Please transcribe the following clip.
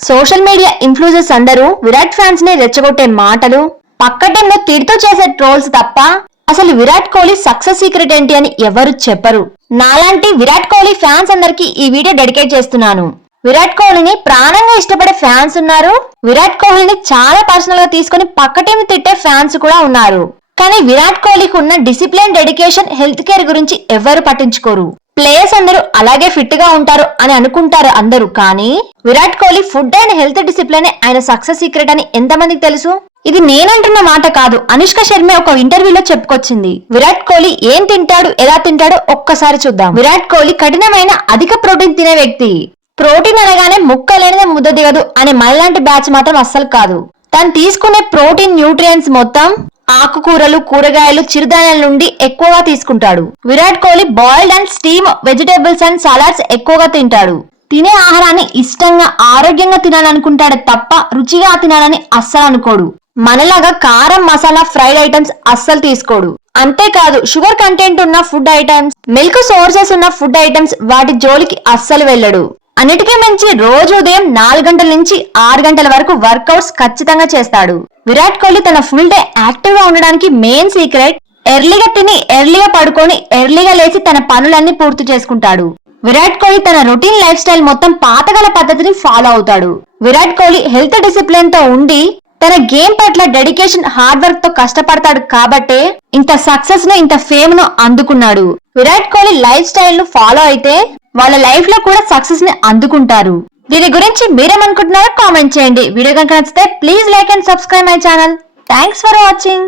Social media influencers అందరూ Virat fans ని రెచ్చగొట్టే మాటలు, పక్క టీంలో తిడుతూ చేసే ట్రోల్స్ తప్ప అసలు విరాట్ కోహ్లీ సక్సెస్ సీక్రెట్ ఏంటి అని ఎవరు చెప్పరు. నాలాంటి విరాట్ కోహ్లీ ఫ్యాన్స్ అందరికి ఈ వీడియో డెడికేట్ చేస్తున్నాను. విరాట్ కోహ్లీని ప్రాణంగా ఇష్టపడే ఫ్యాన్స్ ఉన్నారు. విరాట్ కోహ్లీని చాలా పర్సనల్ గా తీసుకుని పక్క టీం తిట్టే ఫ్యాన్స్ కూడా ఉన్నారు. కానీ విరాట్ కోహ్లీకి ఉన్న డిసిప్లిన్, డెడికేషన్, హెల్త్ కేర్ గురించి ఎవరు పట్టించుకోరు. ప్లేయర్స్ అందరూ అలాగే ఫిట్ గా ఉంటారు అని అనుకుంటారు అందరూ. కానీ Virat Kohli food and health discipline ఆయన సక్సెస్ సీక్రెట్ అని ఎంతమందికి తెలుసు? ఇది నేనంటున్న మాట కాదు, అనుష్క శర్మ ఒక ఇంటర్వ్యూలో చెప్పుకొచ్చింది. విరాట్ కోహ్లీ ఏం తింటాడు, ఎలా తింటాడో ఒక్కసారి చూద్దాం. విరాట్ కోహ్లీ కఠినమైన అధిక ప్రోటీన్ తినే వ్యక్తి. ప్రోటీన్ అనగానే ముక్క లేనిదే ముద్ద దిగదు అనే మనలాంటి బ్యాచ్ మాత్రం అస్సలు కాదు. తను తీసుకునే ప్రోటీన్, న్యూట్రియంట్స్ మొత్తం ఆకుకూరలు, కూరగాయలు, చిరుధాన్యాల నుండి ఎక్కువగా తీసుకుంటాడు. Virat Kohli boiled and steam vegetables and salads ఎక్కువగా తింటాడు. తినే ఆహారాన్ని ఇష్టంగా, ఆరోగ్యంగా తినాలనుకుంటాడు తప్ప రుచిగా తినాలని అస్సలు అనుకోడు. మనలాగా కారం, మసాలా, ఫ్రైడ్ ఐటమ్స్ అస్సలు తీసుకోడు. అంతేకాదు షుగర్ కంటెంట్ ఉన్న ఫుడ్ ఐటమ్స్, మిల్క్ సోర్సెస్ ఉన్న ఫుడ్ ఐటమ్స్ వాటి జోలికి అస్సలు వెళ్ళడు. అన్నిటికీ మించి రోజు ఉదయం 4 గంటల నుంచి 6 గంటల వరకు వర్కౌట్స్ ఖచ్చితంగా చేస్తాడు. విరాట్ కోహ్లీ తన ఫుల్ డే యాక్టివ్ గా ఉండడానికి మెయిన్ సీక్రెట్ ఎర్లీగా తిని, ఎర్లీగా పడుకొని, ఎర్లీగా లేచి తన పనులన్నీ పూర్తి చేసుకుంటాడు. విరాట్ కోహ్లీ తన రొటీన్ లైఫ్ స్టైల్ మొత్తం పాతకాల పద్ధతిని ఫాలో అవుతాడు. విరాట్ కోహ్లీ హెల్త్ డిసిప్లిన్ తో ఉండి తన గేమ్ పట్ల డెడికేషన్, హార్డ్ వర్క్ తో కష్టపడతాడు కాబట్టే ఇంత సక్సెస్ ను, ఇంత ఫేమ్ ను అందుకున్నాడు. విరాట్ కోహ్లీ లైఫ్ స్టైల్ ను ఫాలో అయితే వాళ్ళ లైఫ్ లో కూడా సక్సెస్ ని అందుకుంటారు. దీని గురించి మీరేమనుకుంటున్నారో కామెంట్ చేయండి. వీడియో కనుక నచ్చితే please like and subscribe my channel. Thanks for watching.